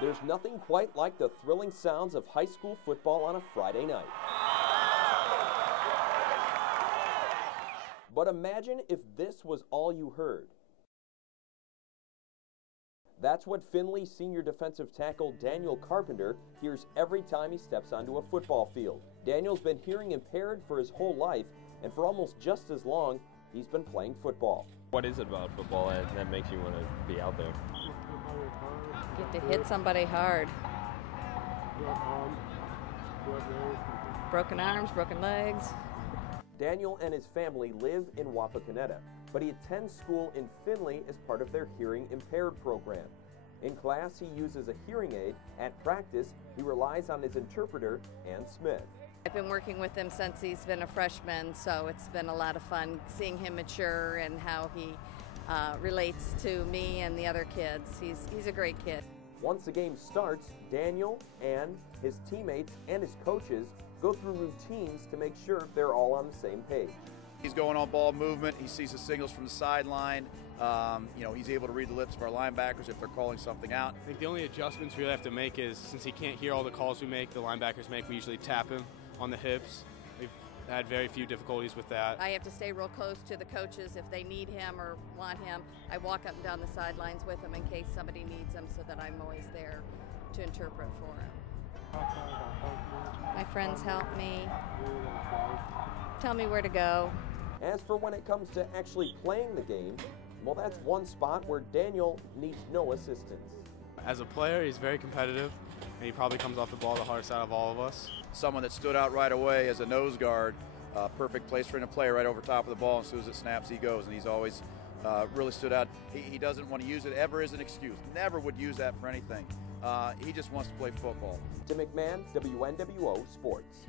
There's nothing quite like the thrilling sounds of high school football on a Friday night. But imagine if this was all you heard. That's what Findlay senior defensive tackle Daniel Carpenter hears every time he steps onto a football field. Daniel's been hearing impaired for his whole life, and for almost just as long, he's been playing football. What is it about football that makes you want to be out there? Get to hit somebody hard. Broken arms, broken legs. Daniel and his family live in Wapakoneta, but he attends school in Findlay as part of their hearing impaired program. In class, he uses a hearing aid. At practice, he relies on his interpreter, Ann Smith. I've been working with him since he's been a freshman, so it's been a lot of fun seeing him mature and how he relates to me and the other kids. He's a great kid. Once the game starts, Daniel, Ann, his teammates, and his coaches go through routines to make sure they're all on the same page. He's going on ball movement. He sees the signals from the sideline. He's able to read the lips of our linebackers if they're calling something out. I think the only adjustments we really have to make is, since he can't hear all the calls the linebackers make, we usually tap him on the hips. We've had very few difficulties with that. I have to stay real close to the coaches if they need him or want him. I walk up and down the sidelines with him in case somebody needs him, so that I'm always there to interpret for him. My friends help me, tell me where to go. As for when it comes to actually playing the game, well, that's one spot where Daniel needs no assistance. As a player, he's very competitive, and he probably comes off the ball the hardest out of all of us. Someone that stood out right away as a nose guard, perfect place for him to play right over top of the ball. As soon as it snaps, he goes, and he's always really stood out. He doesn't want to use it ever as an excuse. Never would use that for anything. He just wants to play football. Tim McMahon, WNWO Sports.